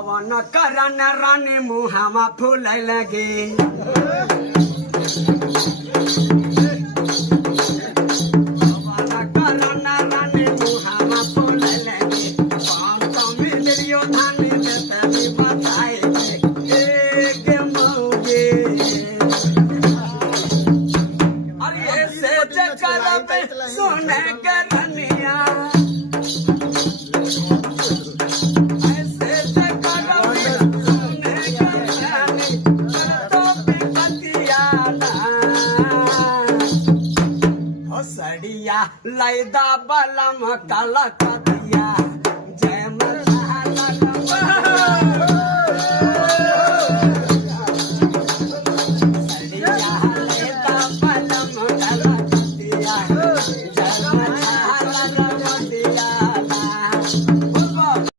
पवन करन रानी मुहामा फूल लगे पवन करन रानी मुहामा फूल लगे पांच मिलियो धानी देते बताए एक मौगे अरे ऐसे चक्कर पे सोने करनिया सड़िया लैदा बलम काला